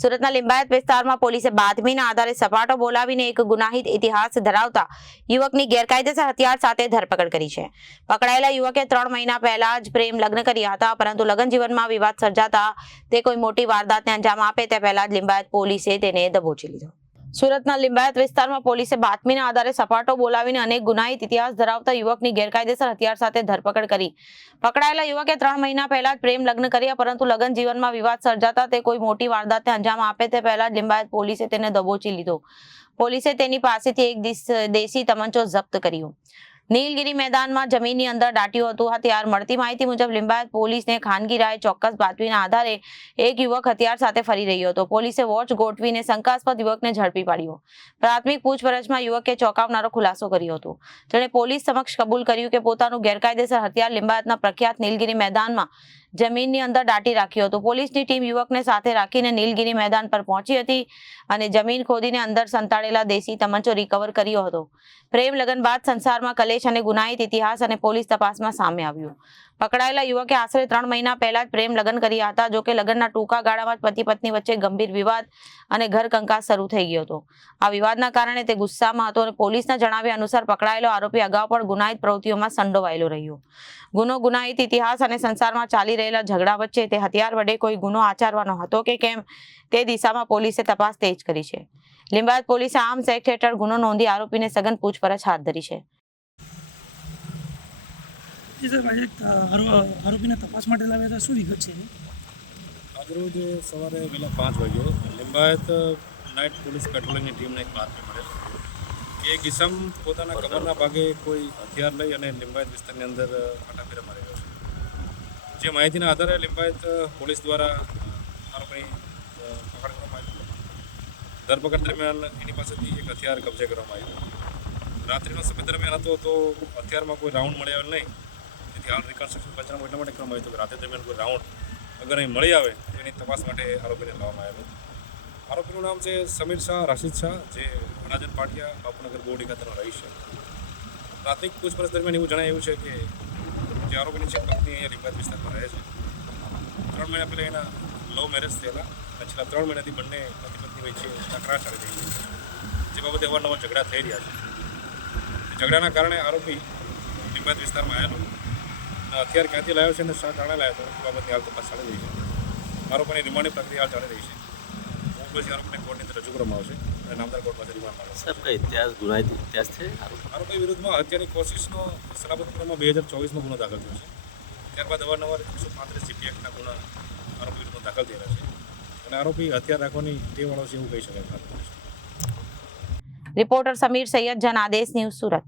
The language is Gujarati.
સુરતના લિંબાયત વિસ્તારમાં પોલીસે બાતમીના આધારે સપાટો બોલાવીને એક ગુનાહિત ઇતિહાસ ધરાવતા યુવકની ગેરકાયદેસર હથિયાર સાથે ધરપકડ કરી છે. પકડાયેલા યુવકે 3 મહિના પહેલા જ પ્રેમ લગ્ન કર્યા હતા, પરંતુ લગ્ન જીવનમાં વિવાદ સર્જાતા તે કોઈ મોટી વારદાતને અંજામ આપે તે પહેલા જ લિંબાયત પોલીસે તેને દબોચી લીધો. સુરતના લિંબાયત વિસ્તારમાં પોલીસે બાતમીના આધારે સપાટો બોલાવીને અનેક ગુનાહિત ઇતિહાસ ધરાવતા યુવકની ગેરકાયદેસર હથિયાર સાથે ધરપકડ કરી. પકડાયેલા યુવકે 3 મહિના પહેલા જ પ્રેમ લગ્ન કર્યા, પરંતુ લગ્ન જીવનમાં વિવાદ સર્જાતા તે કોઈ મોટી વારદાતને અંજામ આપે તે પહેલા જ લિંબાયત પોલીસે તેને દબોચી લીધો. પોલીસે તેની પાસેથી એક દેશી તમંચો જપ્ત કર્યો. નીલગિરી મેદાનમાં જમીનની અંદર દાટ્યું હતું. હથિયાર મળતી માહિતી મુજબ લિંબાયત પોલીસને ખાનગી રાય ચોક્કસ બાતમીના આધારે એક યુવક હથિયાર સાથે ફરી રહ્યો હતો. પોલીસે વોચ ગોઠવીને શંકાસ્પદ યુવકને ઝડપી પાડ્યો. પ્રાથમિક પૂછપરછમાં યુવકે ચોંકાવનારો ખુલાસો કર્યો હતો. તેણે પોલીસ સમક્ષ કબૂલ કર્યું કે પોતાનું ગેરકાયદેસર હથિયાર લિંબાયતના પ્રખ્યાત નીલગિરી મેદાનમાં જમીનની અંદર દાટી રાખ્યું હતું. પોલીસની ટીમ યુવકને સાથે રાખીને નીલગિરી મેદાન પર પહોંચી હતી અને જમીન ખોદીને અંદર સંતાડેલા દેશી તમંચો રિકવર કર્યો હતો. પ્રેમ લગ્ન બાદ સંસારમાં કલેશ અને ગુનાહિત ઇતિહાસ અને પોલીસ તપાસમાં સામે આવ્યું. પકડાયેલા યુવકે આશરે 3 મહિના પહેલા જ પ્રેમ લગ્ન કર્યા હતા. જોકે લગ્નના ટૂંકા ગાળામાં જ પતિ પત્ની વચ્ચે ગંભીર વિવાદ અને ઘર કંકાસ શરૂ થઈ ગયો હતો. આ વિવાદના કારણે તે ગુસ્સામાં હતો અને પોલીસના જણાવ્યા અનુસાર પકડાયેલો આરોપી અગાઉ પણ ગુનાહિત પ્રવૃત્તિઓમાં સંડોવાયેલો રહ્યો. ગુનાહિત ઇતિહાસ અને સંસારમાં ચાલી રહેલા ઝઘડા વચ્ચે તે હથિયાર વડે કોઈ ગુનો આચરવાનો હતો કે કેમ તે દિશામાં પોલીસે તપાસ તેજ કરી છે. લિંબાયત પોલીસે આર્મ્સ એક્ટ હેઠળ ગુનો નોંધી આરોપીને સઘન પૂછપરછ હાથ ધરી છે. આરોપીને તપાસ માટે લાવ્યા હતા, શું વિગત છે? આજરોજ સવારે વહેલા 5 વાગ્યો લિંબાયત નાઇટ પોલીસ પેટ્રોલિંગની ટીમને એક બાતમી મળેલ કે એક ઇસમ પોતાના કમરના ભાગે કોઈ હથિયાર લઈ અને લિંબાયત વિસ્તારની અંદર ફાટાફેરા મારી રહ્યો છે. જે માહિતીના આધારે લિંબાયત પોલીસ દ્વારા આરોપીની પકડ કરવામાં આવી. ધરપકડ દરમિયાન એની પાસેથી એક હથિયાર કબજે કરવામાં આવ્યું. રાત્રિનો સમય દરમિયાન હતો તો હથિયારમાં કોઈ રાઉન્ડ મળી આવે નહીં. તેથી હાલ રિકન્સ્ટ્રક્શન પંચનામું એટલા માટે કરવામાં આવ્યું હતું કે રાત્રે દરમિયાન કોઈ રાઉન્ડ અગર અહીં મળી આવે તો એની તપાસ માટે આરોપીને લાવવામાં આવ્યો. આરોપીનું નામ છે સમીર શાહ રાશિદ શાહ, જે અડાજણ પાટિયા બાપુનગર બોરડી ખાતેનો રહીશ છે. પ્રાથમિક પૂછપરછ દરમિયાન એવું જણાવ્યું છે કે જે આરોપીની છે પત્ની અહીંયા લિંબાયત વિસ્તારમાં રહે છે. 3 મહિના પહેલાં એના લવ મેરેજ થયેલા અને છેલ્લા 3 મહિનાથી બંને પતિ પત્ની વચ્ચે તકરાર ચાલી રહી છે, જે બાબતે અવારનવાર ઝઘડા થઈ રહ્યા છે. ઝઘડાના કારણે આરોપી લિંબાયત વિસ્તારમાં આવેલો હથિયાર ક્યાંથી લાવ્યો છે અને શા કારણે લાવ્યો હતો એ બાબતની હાલ તપાસ ચાલી રહી છે. આરોપીની રિમાન્ડની પ્રક્રિયા હાલ ચાલી રહી છે. પછી આરોપીને કોર્ટની અંદર રજૂ કરવામાં આવશે અને નામદાર કોર્ટ પાસે રિમાન્ડ માંગવામાં આવશે. સાહેબ, કઈ ઇતિહાસ ગુનાહિત ઇતિહાસ છે? આરોપી વિરુદ્ધમાં હત્યાની કોશિશનો સલામતી ગુનામાં 2024માં ગુનો દાખલ થયો છે. ત્યારબાદ અવારનવાર 135 જીપી એક્ટના ગુના આરોપી વિરુદ્ધમાં દાખલ થયેલા છે અને આરોપી હથિયાર રાખવાની ટેવવાળો છે એવું કહી શકાય. રિપોર્ટર સમીર સૈયદ, જન આદેશ ન્યૂઝ, સુરત.